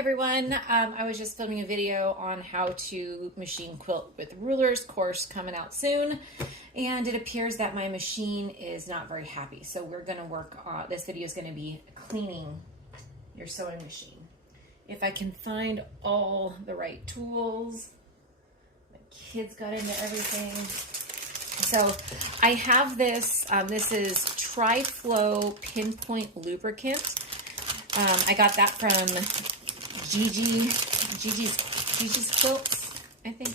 everyone. I was just filming a video on how to machine quilt with rulers, course coming out soon, and it appears that my machine is not very happy. So we're going to work on, this video is going to be cleaning your sewing machine. If I can find all the right tools. My kids got into everything. So I have this, this is Tri-Flow Pinpoint Lubricant. I got that from Gigi's Quilts, I think.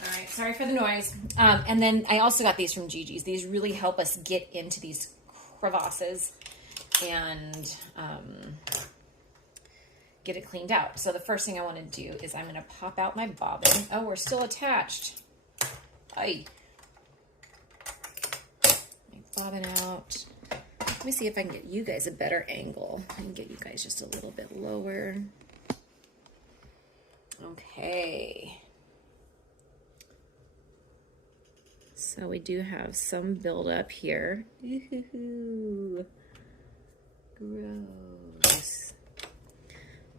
All right, sorry for the noise. And then I also got these from Gigi's. These really help us get into these crevasses and get it cleaned out. So the first thing I want to do is I'm going to pop out my bobbin. Oh, we're still attached. Ay. Bobbin out. Let me see if I can get you guys a better angle. I can get you guys just a little bit lower. Okay. So we do have some buildup here. Ooh, gross.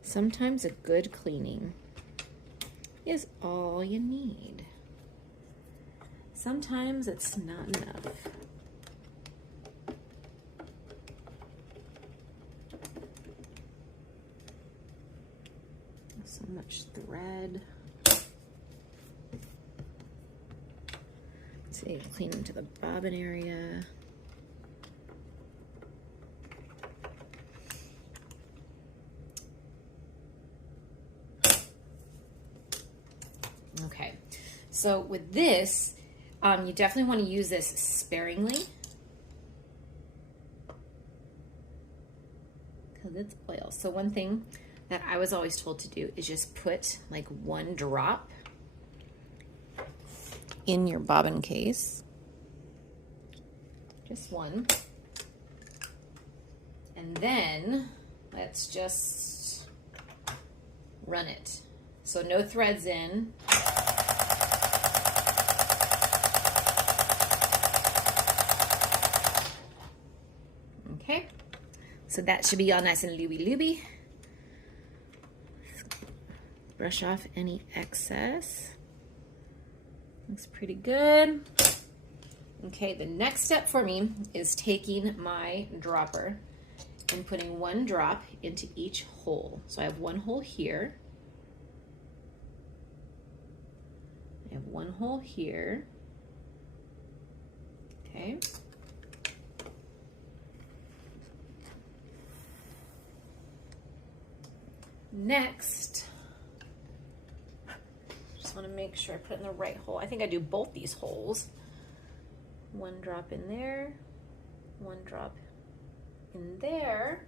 Sometimes a good cleaning is all you need. Sometimes it's not enough. So much thread. Let's see, clean into the bobbin area. Okay, so with this, you definitely want to use this sparingly because it's oil. So one thing that I was always told to do is just put like one drop in your bobbin case, just one, and then let's just run it. So no threads in. Okay, so that should be all nice and looby-looby. Brush off any excess. Looks pretty good. Okay, the next step for me is taking my dropper and putting one drop into each hole. So I have one hole here. I have one hole here. Okay. Next, just want to make sure I put in the right hole. I think I do both these holes. One drop in there, one drop in there,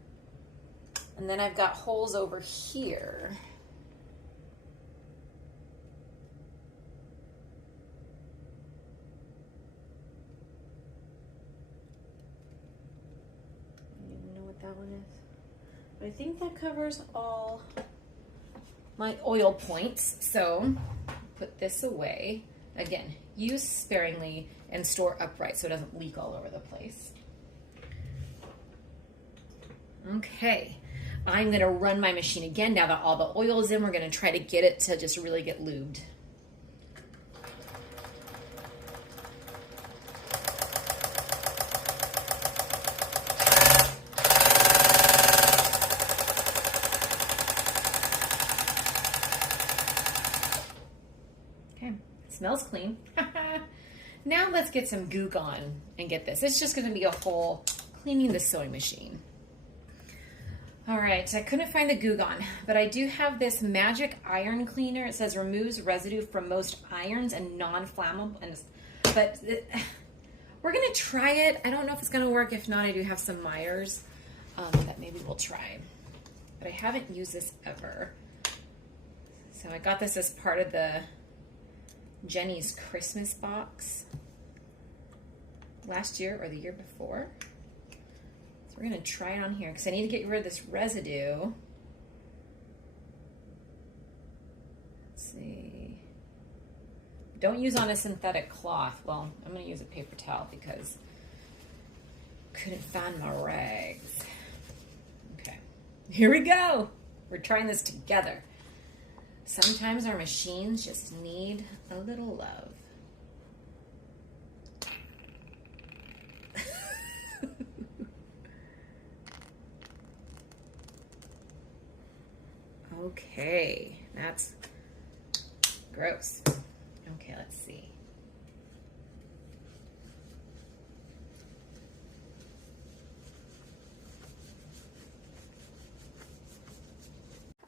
and then I've got holes over here. I don't even know what that one is. But I think that covers all my oil points. So put this away. Again, use sparingly and store upright so it doesn't leak all over the place. Okay, I'm gonna run my machine again now that all the oil is in. We're gonna try to get it to just really get lubed. Smells clean. Now let's get some Goo Gone and get this. It's just going to be a whole cleaning the sewing machine. All right, I couldn't find the Goo Gone, but I do have this magic iron cleaner. It says removes residue from most irons and non-flammable. But we're going to try it. I don't know if it's going to work. If not, I do have some Myers that maybe we'll try. But I haven't used this ever. So I got this as part of the Jenny's Christmas box last year or the year before. So we're going to try it on here because I need to get rid of this residue. Let's see. Don't use on a synthetic cloth. Well, I'm going to use a paper towel because I couldn't find my rags. Here we go. We're trying this together. Sometimes our machines just need a little love. Okay, that's gross. Okay, let's see.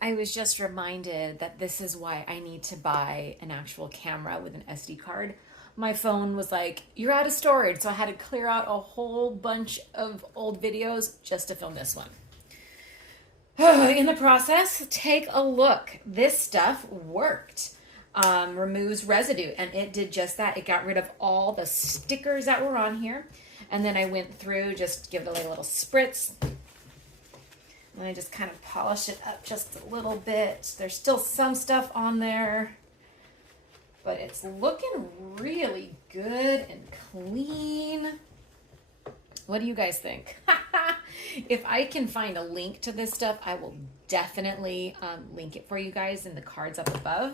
I was just reminded that this is why I need to buy an actual camera with an SD card. My phone was like, you're out of storage, so I had to clear out a whole bunch of old videos just to film this one. In the process, take a look. This stuff worked. Removes residue, and it did just that. It got rid of all the stickers that were on here, and then I went through, just give it a little spritz, and I just kind of polish it up just a little bit. There's still some stuff on there, but it's looking really good and clean. What do you guys think? If I can find a link to this stuff, I will definitely link it for you guys in the cards up above.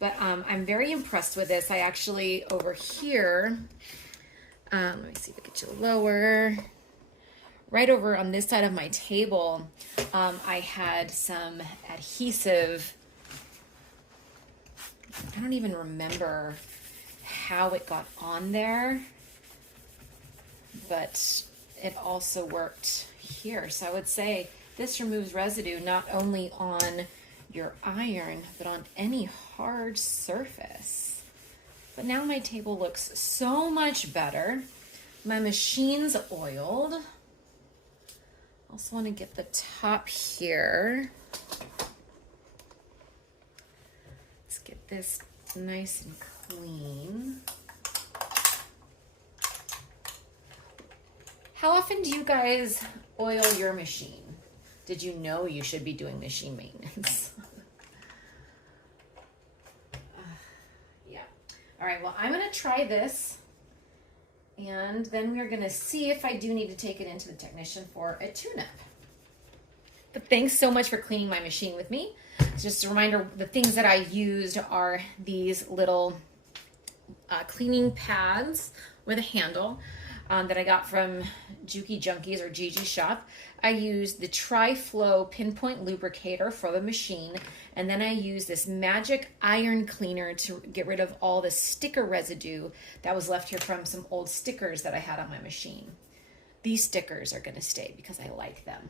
But I'm very impressed with this. I actually, over here, let me see if I get you lower. Right over on this side of my table, I had some adhesive. I don't even remember how it got on there, but it also worked here. So I would say this removes residue not only on your iron, but on any hard surface. But now my table looks so much better. My machine's oiled. Also want to get the top here. Let's get this nice and clean. How often do you guys oil your machine? Did you know you should be doing machine maintenance? Yeah. All right, well, I'm gonna try this, and then we're gonna see if I do need to take it into the technician for a tune-up. But thanks so much for cleaning my machine with me. Just a reminder, the things that I used are these little cleaning pads with a handle that I got from Juki Junkies or Gigi's shop. I used the Tri-Flow Pinpoint Lubricator for the machine, and then I used this magic iron cleaner to get rid of all the sticker residue that was left here from some old stickers that I had on my machine. These stickers are going to stay because I like them.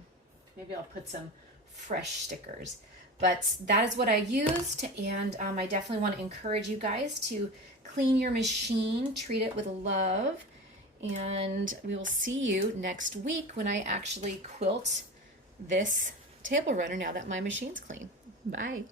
Maybe I'll put some fresh stickers. But that is what I used, and I definitely want to encourage you guys to clean your machine, treat it with love, and we will see you next week when I actually quilt this table runner now that my machine's clean. Bye.